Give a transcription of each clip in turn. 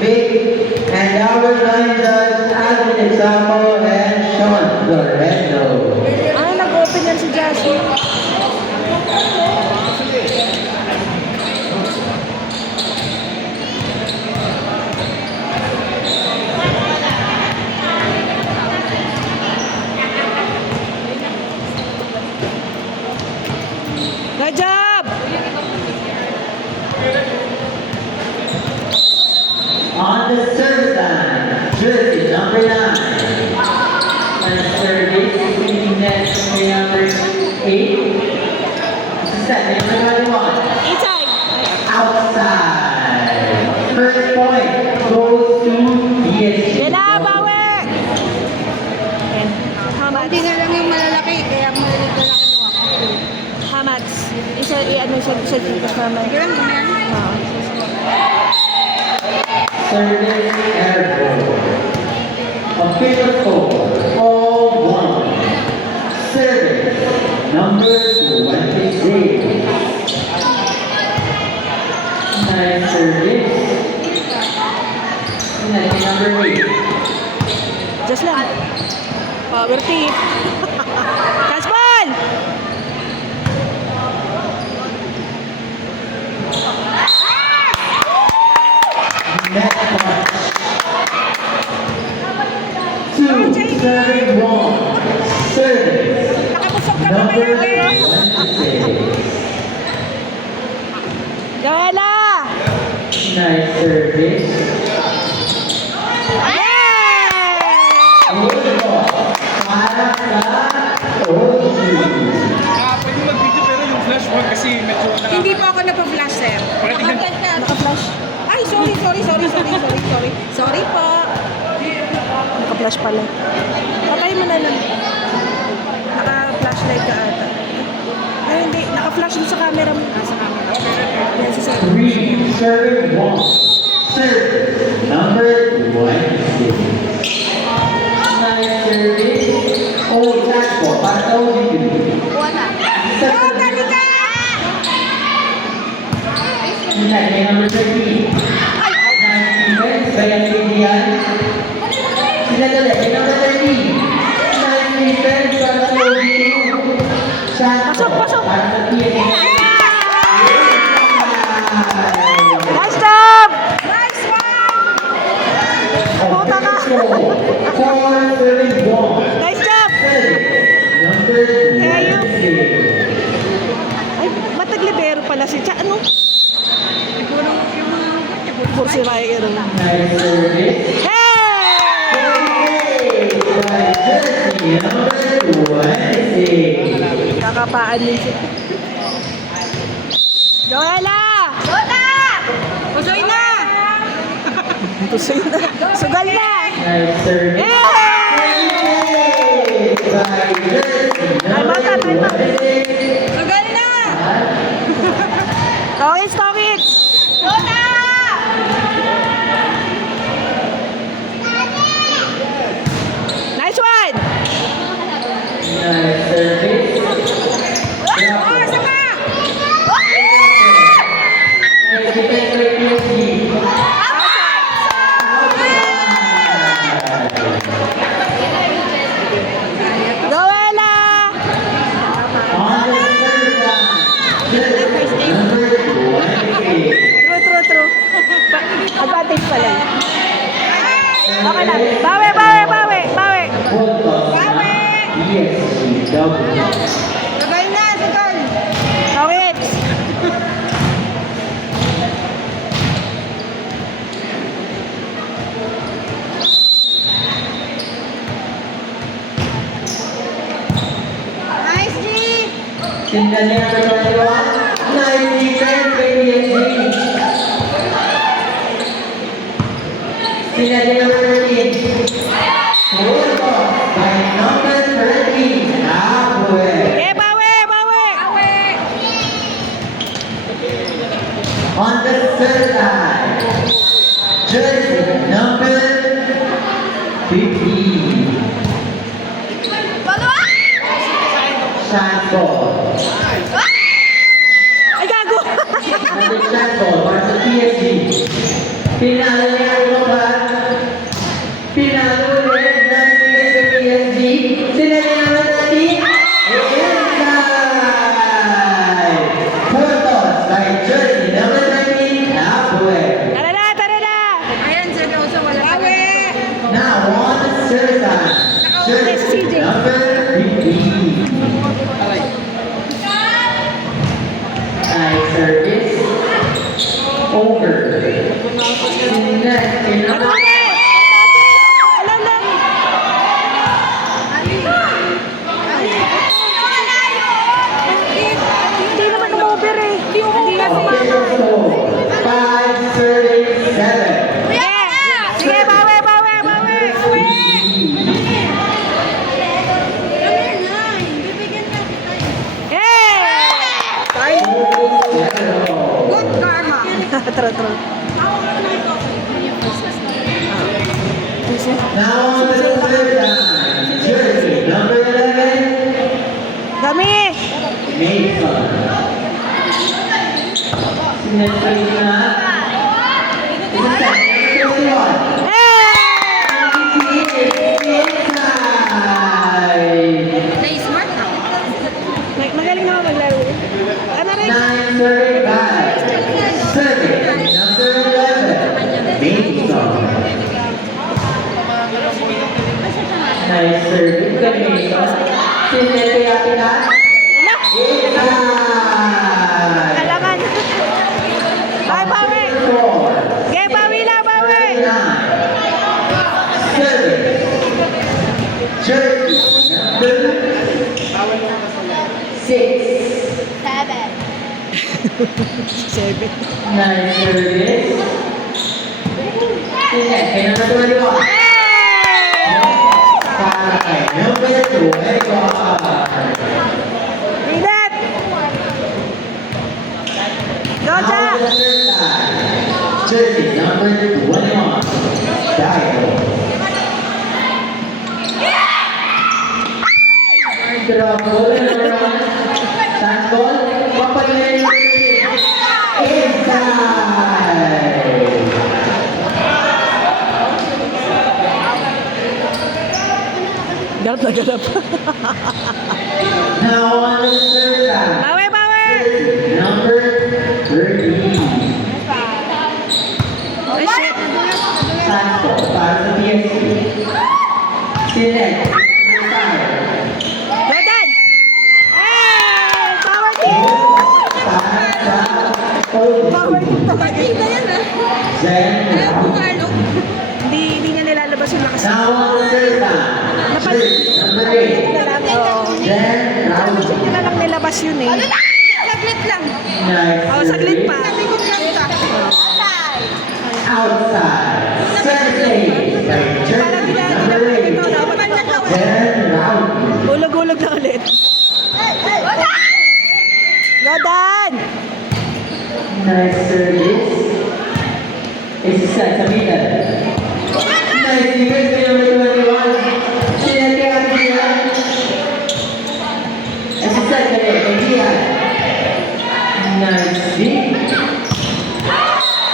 Vic, and our line judge, Alvin Examo, and Sean Lorenzo. Ano, nag-open yan si Joshua? Good job! On the service line, jersey number 9. And service, leading net number 8. Set number 1. Inside! Outside. First point goes to DSG. Yan na, bawi! And, Hamad. Hindi na lang yung malalaki, kaya maliit na lang kinuha ko. Hamad. Isa, i-ano siya dito sa mamaya. Ganun mo na yan? Oo. Service airborne. Official score, all 1. Service number 26. Nice service. Nice number 8. Just lang. Power tip. Kasbal! Net punch. 2, 7, 1. Service Nakabusog ka pa number kaya, 26. Joella! Nice service. Yeah! Para sa OU. Pwede mag-video pero yung flash wag kasi medyo Hindi pa ako napa-flash, sir. Naka-flash. Ay, sorry. Sorry po. Naka-flash pala. Patay mo na lang. Naka-flashlight ka ata. Ay, hindi. Naka-flash dun sa camera mo. Sa camera. Yan, sa sir. 3, serving 1. Service number 26. Nice service. Oh, that's for para sa OU. Wala. Sa Dali ka! Net number 13. Nice defense. Bayan Vivian. Sila dali. Number 13. Nice defense para sa OU. Pasok, pasok. Para sa PNA. Nice job! Nice one! Puta ka. 4-7-1. Nice job! Number Hey, you. 26. Ay, mataglibero pala si Cha. Ano? Kursi Raya rin. Nice service. Hey! By jersey number 26. Kakapaan din siya. Joella! Soda! Pusoy na! Tusoy na. Sugal na! Nice service. Hey! By jersey Ay, bata, number time out. 26. Sugal na! Tokits, tokits! Soda! Nice one! Nice service. Oh, sama! Nice defense by PSG. Joella! On the third line, jersey number 28. True. Advantage pala yun. Okay lang. Bawi! PSG double. Sugal na! Sugal! Tokits! Nice, G! Tingnan niya ang dalawa. Nice defense by PSG. Tingnan niya ang 13. Good ball by number 13. Abue. Okay, bawi! Awe! On the third line, jersey number 15. Palawa! Shot ball. Ay, gago! Another shot ball para sa PSG. Pinala niya ang Serve, si CJ. number 15. Nice service. Over. Next, in Ano number ba? Alam lang. Hindi naman over eh. Hindi over. official score, 5-37. Sige, bawi. Hey! Good karma. True. Now on to the third time. Jersey, number 11, Dami! Mason. Sinetry na. Isa set, number 21. Play smart now. Magaling naman maglaro. Ano rin? 9-35. Serving, number 11, Mason. Nice serving, Mason. Sinetry natin na. Kalaman. Ay, bawi! Okay, bawi na, bawi! Jersey, number 6. 7. Nice service. Kaya number 21. Para kay number 2. Inat! Doja! Jersey, number 21. Dio. Drop ball and around. Touch ball. Papagaling inside. Galap na galap. Now on the third time. Bawi, bawi! Number 13. Ay, shit. Santo para sa PSC. Select. Retire. Jordan! Hey! Power team! Para sa Power team talaga. Zen. Hindi niya nilalabas yung lakas. Now on the third time. Jersey, number 8. Zen. Hindi na lang nilabas yun eh. Saglit lang. Nice. Oh, saglit pa. Ikot lang ka. Outside. Serving by Jersey, number 8. Zen. Rowdy. Ulog-ulog na ulit. Jordan! Nice service. It's set sa middle. Nice defense by number 21. Sinati ang Dian. It's set kay Dian. Nice deep.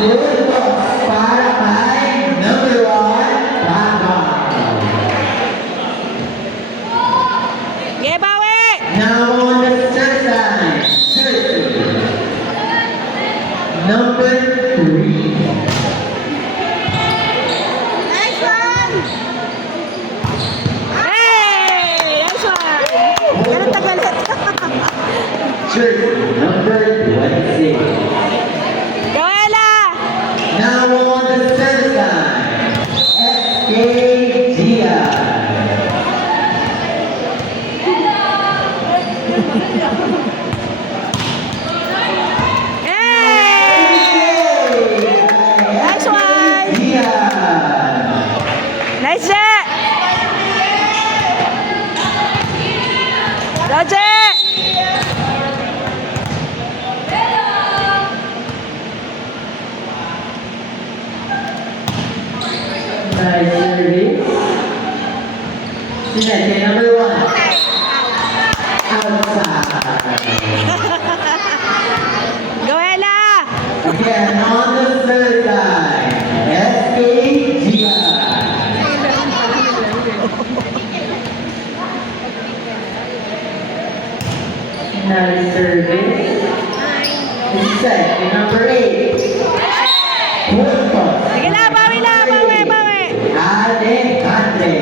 Good ball para kay number 1, Baba. Okay, bawi! Now on the third line, Jersey. Number 3. Nice one. Hey! Nice one! Ganun tagalit. Jersey, number 26. Joella! Now on the third line, SK Diaz. Hey! Nice one! Diaz. Nice shot! Roger! Nice service. Sinati, number 1. Outside. Joella! Again, on the third line, SK Diaz. Nice service. Set, number 8. Good pass. Sige na, bawi na, bawi, bawi! Alejandre.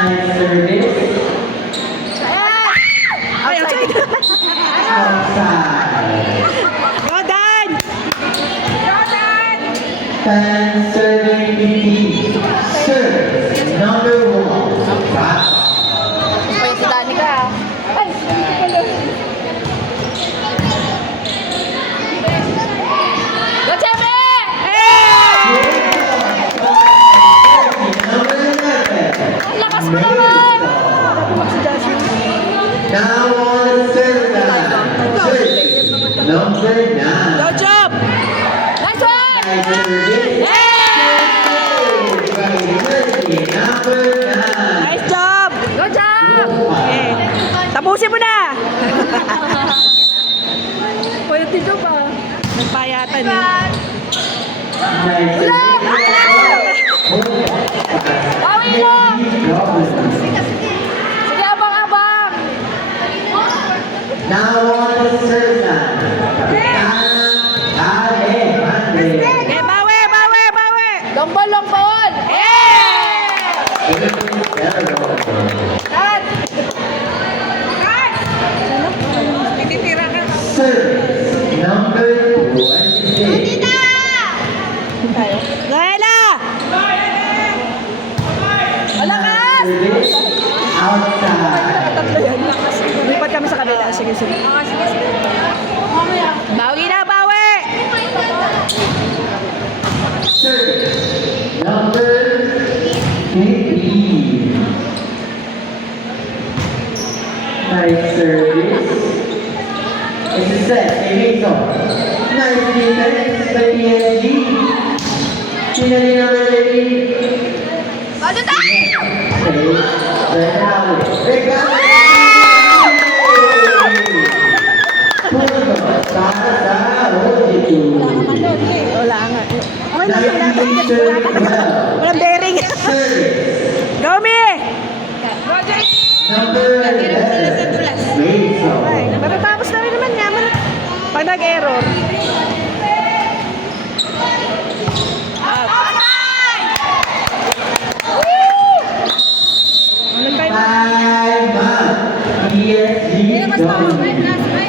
Nice service. Ay, outside. Outside. Rodan! Fan serving BP. Serve number 1. Back. Kaya si Danica. Ay, Go, Chebe! Number 11. Ang lakas mo naman! Now on the third line. Serve number 9. Go job! Nice one! Nice service. Number 9. Nice job! Go, Jam! Okay. Tapusin mo na! Pwede dito ba? Nagpayatan eh. Nice service. Bawi mo! Sige, abang-abang! Now on the third line. Okay, bawi, bawi, bawi! Longbol, longbol! Cut! Ititira ka. Service number 26. Noela! Malakas! Service outside. Tatlo yan. Lipat kami sa kabila. Sige, sige. Bawi na, bawi! Service number 15. Nice service. It's a set. Iniso. Nice defense by PSG. Sinali number 13. Ano tayo? Wala nga. Wala nga. Walang bearing. Go, Mi! Ay, matatapos na rin naman yaman. Pag nag-error. Anong tayo?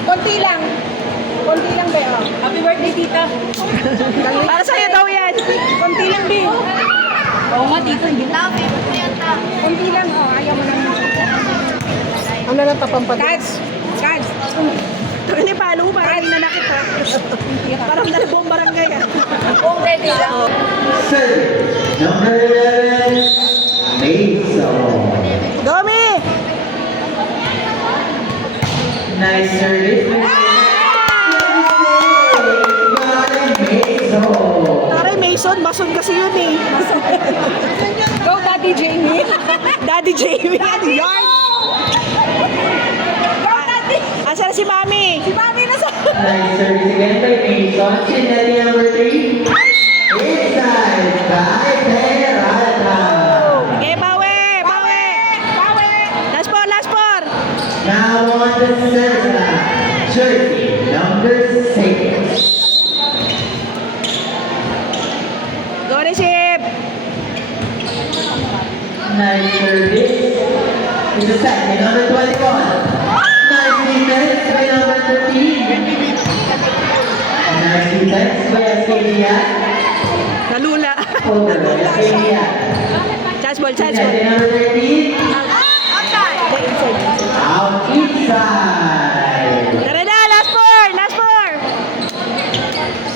Konti lang. Konti lang, Be. Oh. Happy birthday, tita. Para sa'yo daw yan. Konti lang, Be. Oo nga, tita. Konti lang. Oh, ayaw mo lang. Ano lang papampagas? Kads. Ito ni Palo, parang nanakit ha. Parang nalabong barangay ha. Kung ready lang. Number 11, Mason. Gomi! Nice service. Mason. Taray Mason, Mason kasi yun eh. Go Daddy Jamie. Daddy Jamie. Ano yarn? Go Daddy. Asa na si Mami? Si Mami na sa... Nice service again by Mason. Sinelli number 3. Inside by Peralta. Okay, bawi! Bawi! Bawi! Last four, last four! Now on the third line. Jersey number 6. Go receive! Nice service. It's a set by number 21. Nice defense by number 13. Nice defense by Acadia. Nalula. Over Acadia. Chance ball, chance Set ball. by number 13. Outside! Out inside. Tara na, last four! Last four!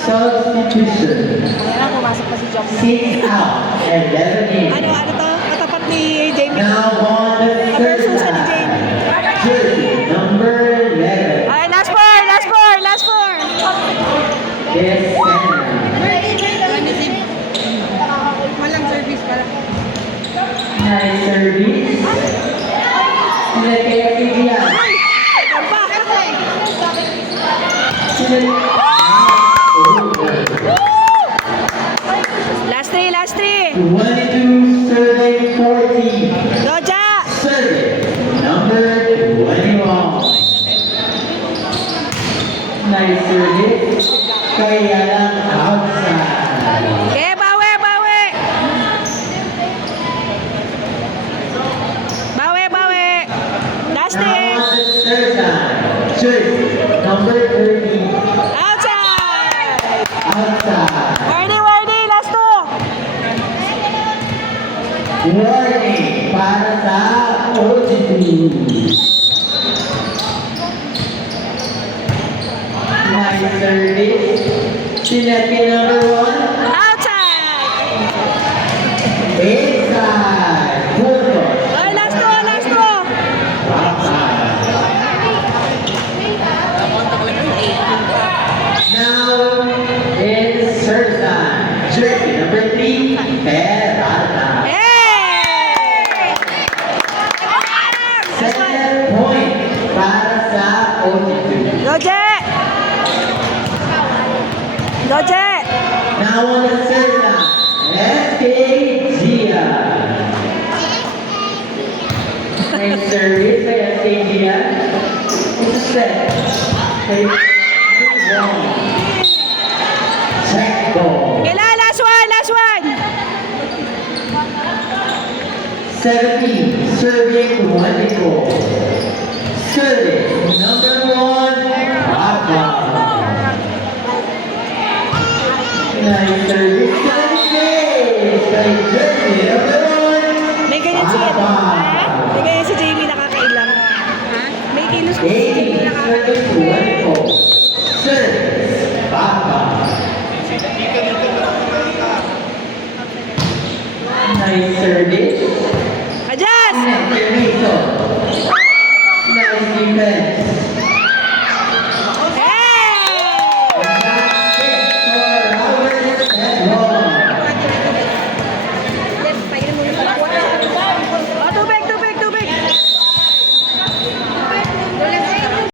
Substitution. Ayan, pumasok pa si Jom. 6 out. 11 in. Ano to? Katapat ni Jamie. Now on the third Versus ni line. Jamie. Jersey number 11. Ay, last four! Last four! Last four! This center. Walang service pala. Nice service. Sila kay Acadia. Kampa! Last three, last three! 22 serving 40. Doja! Service number 21. Nice service. Kaya lang outside. Okay, bawi, bawi! jersey number 30. Outside! Outside. Warning! Last two! Warning para sa OGP. Nice service. Sinapin number 1. Outside! Inside. Punto. Ay, last two! Outside. Now it's service time. Jersey number 3. Peralta. Hey! 7 point para sa OGP. Go, Jet! Now on the third line, SK Gia. Nice service by SK Gia. It's a set. Take one. Check ball. Kailan? Last one! 17, serving 24. Service number 1, Papa. Nice service. Service by jersey number 1. May ganyan si May ganyan si Jamie nakakailang. Ha? May kilos ko si Jamie nakakailang. Service, Papa. Nice service. Adjust! Next,